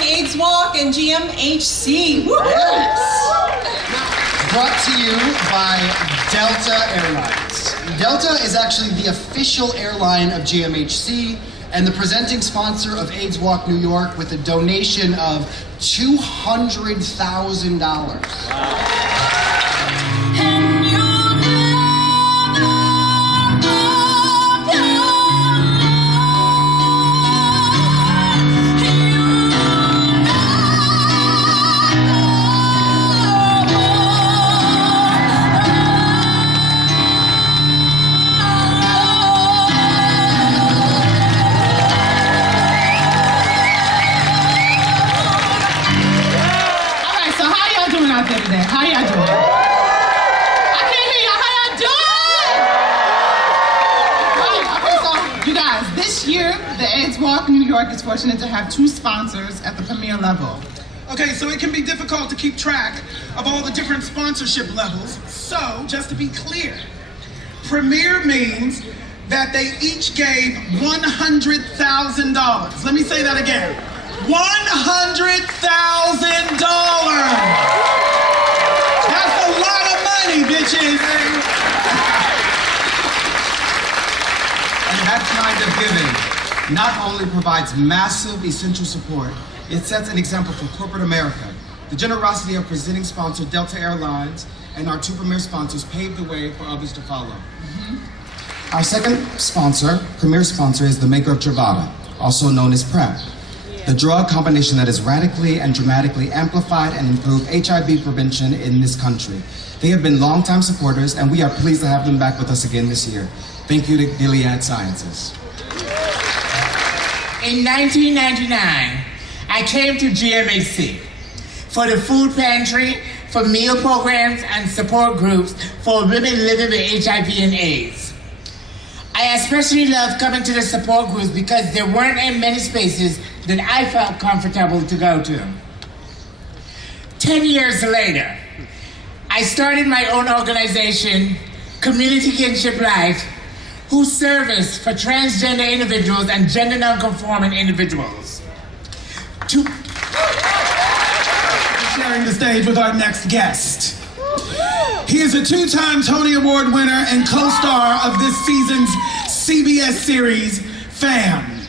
AIDS Walk and GMHC. Yes. Brought to you by Delta Airlines. Delta is actually the official airline of GMHC and the presenting sponsor of AIDS Walk New York with a donation of $200,000. How y'all doing? I can't hear y'all. How y'all doing? Right, okay, so you guys, this year, the AIDS Walk New York is fortunate to have 2 sponsors at the premier level. Okay, so it can be difficult to keep track of all the different sponsorship levels. So, just to be clear, premier means that they each gave $100,000. Let me say that again. $100,000! That's a lot of money, bitches! And that kind of giving not only provides massive essential support, it sets an example for corporate America. The generosity of presenting sponsor Delta Airlines and our 2 premier sponsors paved the way for others to follow. Our second sponsor, premier sponsor, is the maker of Truvada, also known as PrEP. The drug combination that has radically and dramatically amplified and improved HIV prevention in this country. They have been longtime supporters, and we are pleased to have them back with us again this year. Thank you to Gilead Sciences. In 1999, I came to GMHC for the food pantry, for meal programs, and support groups for women living with HIV and AIDS. I especially loved coming to the support groups because there weren't in many spaces that I felt comfortable to go to. 10 years later, I started my own organization, Community Kinship Life, whose service for transgender individuals and gender non-conforming individuals. Sharing the stage with our next guest. He is a 2-time Tony Award winner and co-star of this season's CBS series, Fam.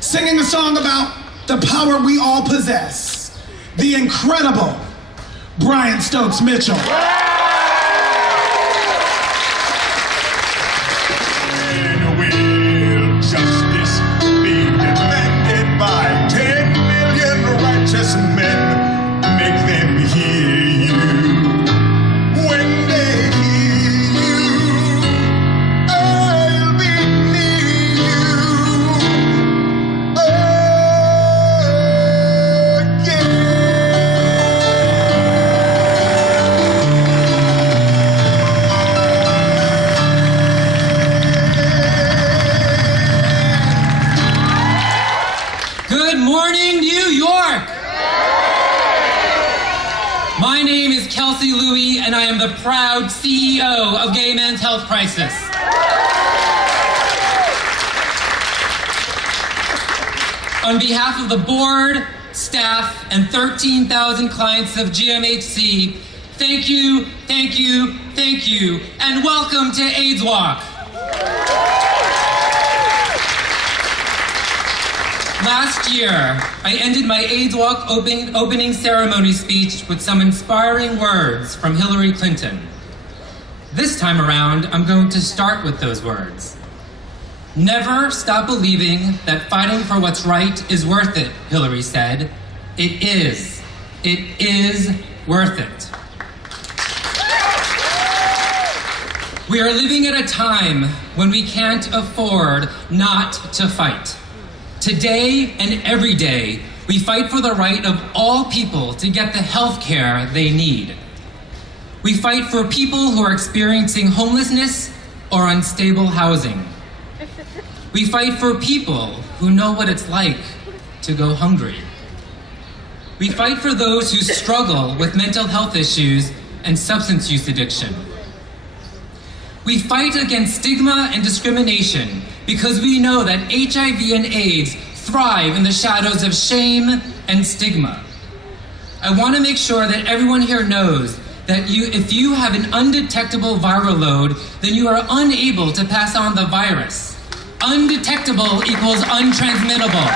Singing a song about the power we all possess. The incredible Brian Stokes-Mitchell. When will justice be demanded by 10 million righteous men? Make them hear you. When they hear you, I'll be near you. Oh, yeah. Good morning, New York! My name is Kelsey, Louie, and I am the proud CEO of Gay Men's Health Crisis. On behalf of the board, staff, and 13,000 clients of GMHC, thank you, thank you, thank you, and welcome to AIDS Walk. Last year, I ended my AIDS Walk opening ceremony speech with some inspiring words from Hillary Clinton. This time around, I'm going to start with those words. Never stop believing that fighting for what's right is worth it, Hillary said. It is. It is worth it. We are living at a time when we can't afford not to fight. Today and every day, we fight for the right of all people to get the health care they need. We fight for people who are experiencing homelessness or unstable housing. We fight for people who know what it's like to go hungry. We fight for those who struggle with mental health issues and substance use addiction. We fight against stigma and discrimination because we know that HIV and AIDS thrive in the shadows of shame and stigma. I want to make sure that everyone here knows that if you have an undetectable viral load, then you are unable to pass on the virus. Undetectable equals untransmittable.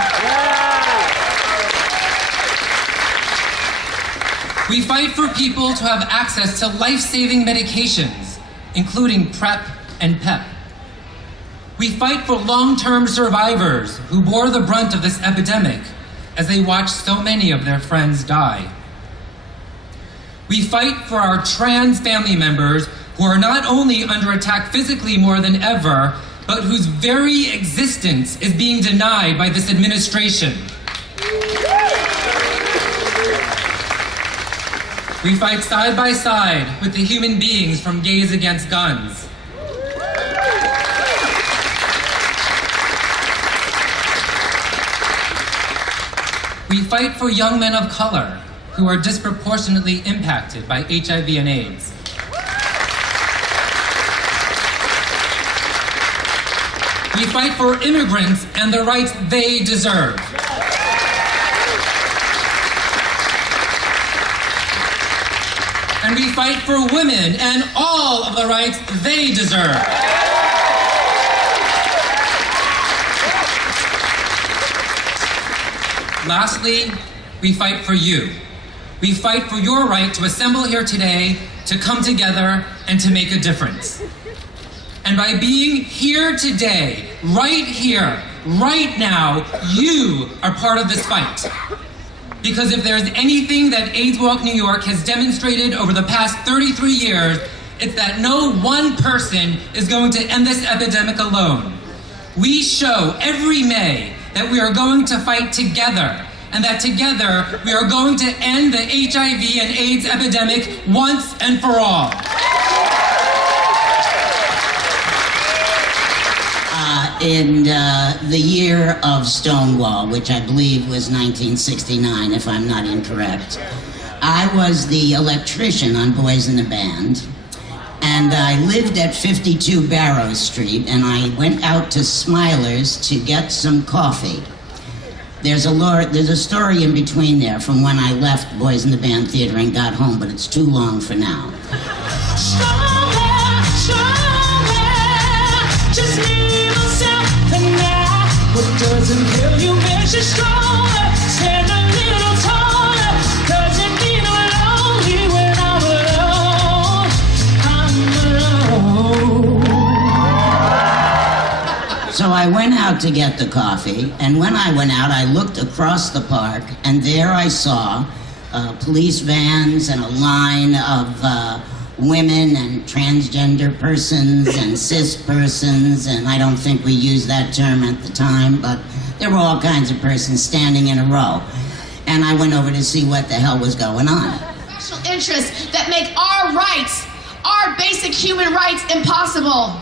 We fight for people to have access to life-saving medications, including PrEP and PEP. We fight for long-term survivors who bore the brunt of this epidemic as they watch so many of their friends die. We fight for our trans family members who are not only under attack physically more than ever, but whose very existence is being denied by this administration. We fight side by side with the human beings from Gays Against Guns. We fight for young men of color who are disproportionately impacted by HIV and AIDS. We fight for immigrants and the rights they deserve. And we fight for women and all of the rights they deserve. Lastly, we fight for you. We fight for your right to assemble here today, to come together, and to make a difference. And by being here today, right here, right now, you are part of this fight. Because if there's anything that AIDS Walk New York has demonstrated over the past 33 years, it's that no one person is going to end this epidemic alone. We show every May that we are going to fight together, and that together we are going to end the HIV and AIDS epidemic once and for all. In the year of Stonewall, which I believe was 1969, if I'm not incorrect, I was the electrician on Boys in the Band, and I lived at 52 Barrow Street, and I went out to Smiler's to get some coffee. There's a story in between there from when I left Boys in the Band Theater and got home, but it's too long for now. Stronger, just me, myself, and I. What doesn't kill you makes you stronger. Stand a little taller. Doesn't mean I'm lonely when I'm alone. I'm alone. So I went out to get the coffee, and when I went out, I looked across the park, and there I saw police vans and a line of women and transgender persons and cis persons, and I don't think we used that term at the time, but there were all kinds of persons standing in a row. And I went over to see what the hell was going on. Special interests that make our rights, our basic human rights, impossible.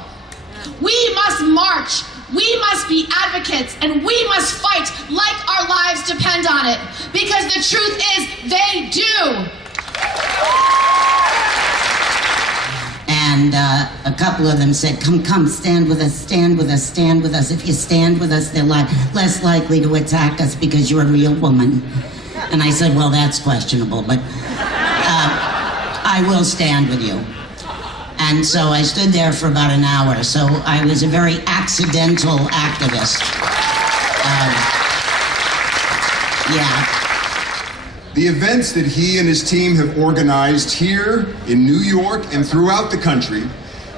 We must march, we must be advocates, and we must fight like our lives depend on it. Because the truth is, they do. And a couple of them said, come, stand with us, stand with us, stand with us. If you stand with us, they're less likely to attack us because you're a real woman. And I said, well, that's questionable, but I will stand with you. And so I stood there for about an hour, so I was a very accidental activist. Yeah. The events that he and his team have organized here in New York and throughout the country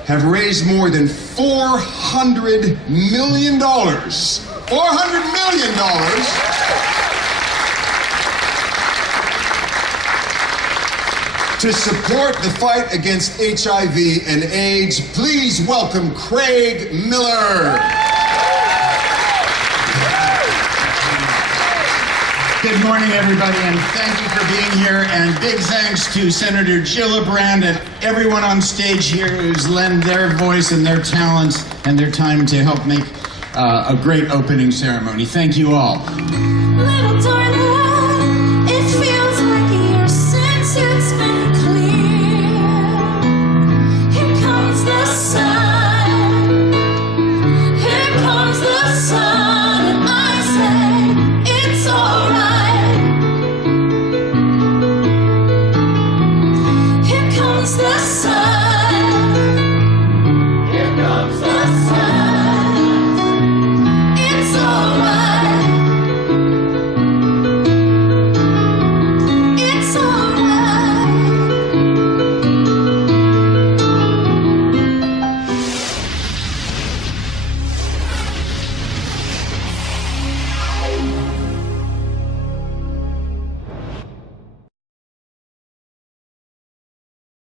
have raised more than $400 million. $400 million to support the fight against HIV and AIDS. Please welcome Craig Miller. Good morning, everybody, and thank you for being here. And big thanks to Senator Gillibrand and everyone on stage here who's lent their voice and their talents and their time to help make a great opening ceremony. Thank you all. little